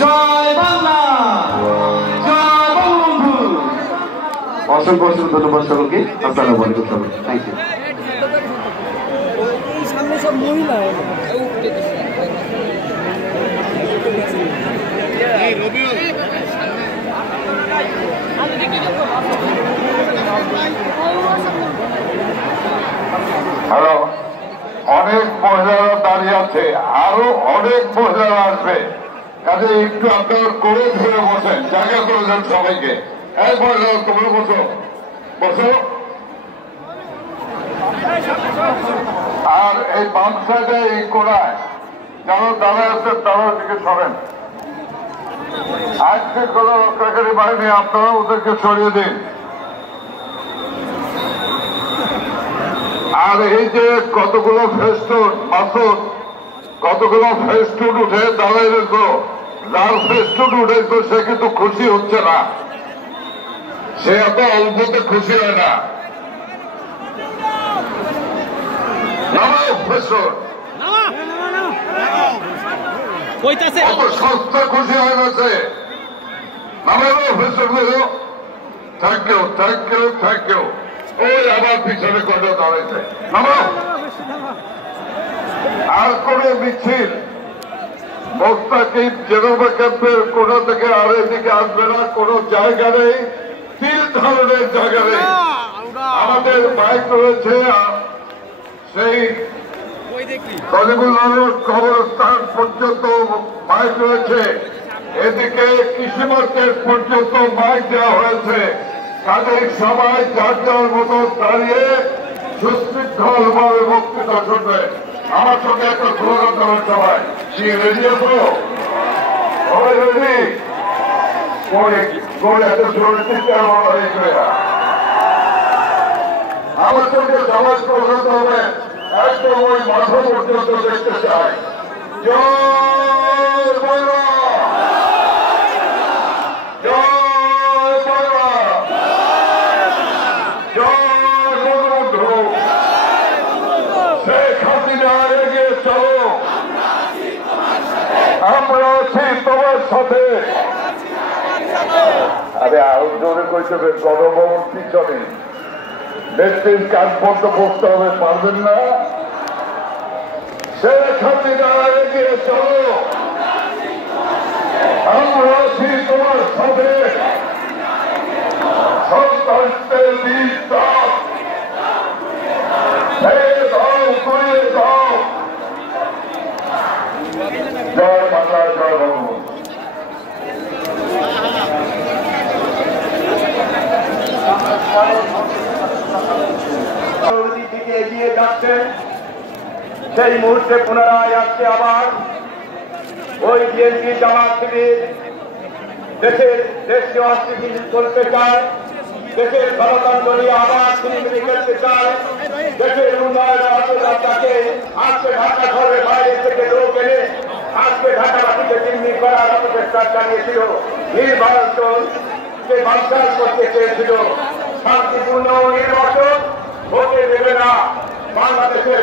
জয় বাংলা, জয় বঙ্গবন্ধু। অসংখ্য অসংখ্য ধন্যবাদ সকলকে। আসসালামু আলাইকুম সকলকে। Thank you. সামনে সব মহিলা হ্যালো, অনেক মহিলারা দাঁড়িয়ে আছে, আরো অনেক মহিলারা আসবে, কাজে একটু আপনার করে ধরে বসেন, জায়গা করে দেন সবাইকে। এই মহিলা তোমরা বসো, বসো। আর এই বাম সাইডে এই কোনায় যারা দাঁড়ায় আছে তারা দিকে সরেন। আইন শৃঙ্খলা রক্ষাকারী বাহিনী আপনারা ওদেরকে সরিয়ে দিন। আর এই যে কতগুলো ফেস্টুন মাসুদ, কতগুলো ফেস্টুন উঠে দাঁড়ায় রেখো, যার ফেস্টুন উঠেছো সে কিন্তু খুশি হচ্ছে না, সে এত অল্পতে খুশি হয় না। সস্তা খুশি হয়ে গেছে। Thank you, thank you, thank you. ওই আবার পিছনে কত দাঁড়াইছে। আর কোন মিছিল মোস্তাকিব জেনোভা ক্যাম্পের কোথা থেকে আর এদিকে আসবে না, কোন জায়গা নেই, 3 ধরনের জায়গা নেই। আমাদের মাইক রয়েছে সেই সলিমুল্লাহর কবরস্থান পর্যন্ত মাইক রয়েছে, এদিকে কৃষি মার্কেট পর্যন্ত মাইক দেওয়া হয়েছে। তাদের সবাই যার যার মতো দাঁড়িয়ে সুশৃঙ্খল ভাবে বক্তৃতা শুনবে। আমার সঙ্গে একটা স্লোগান দেবেন সবাই। কি রেডি আছো? সবাই রেডি? আমার সঙ্গে সবাই স্লোগান হবে, একদম ওই মাথা পর্যন্ত দেখতে চাই। জয় বাংলা, জয় বাংলা, জয় বঙ্গবন্ধু। শেখ হাসিনা এগিয়ে চলো, আমরা আছি তোমার সাথে। আরে আরো জোরে কইতে হবে, গণভবন পিছনে নেত্রীর কাজ বন্ধ করতে হবে, পারবেন না? শেখ হাসিনা এগিয়ে চলো, আমরা আছি তোমার সাথে। সন্ত্রাসের বীজ দাও, দাও, করিয়ে দাও। জয় বাংলা, জয় বঙ্গবন্ধু। দিকে এগিয়ে যাচ্ছে, সেই মুহূর্তে পুনরায় আসছে আবার ওই বিএনপি জামাত শিবির দেশীয় অস্থিতিশীল করতে চায়, দেশের গণতন্ত্র নিয়ে আবার ছিনিমিনি খেলতে চায়, দেশের উন্নয়নের অগ্রযাত্রাকে আজকে ঢাকা শহরের বাইরে থেকে লোক এনে আজকে ঢাকাবাসীকে চিহ্নিত করার অপচেষ্টা চালিয়েছিল। নির্বাচনকে বানচাল করতে চেয়েছিল। শান্তিপূর্ণ নির্বাচন হতে দেবে না বাংলাদেশের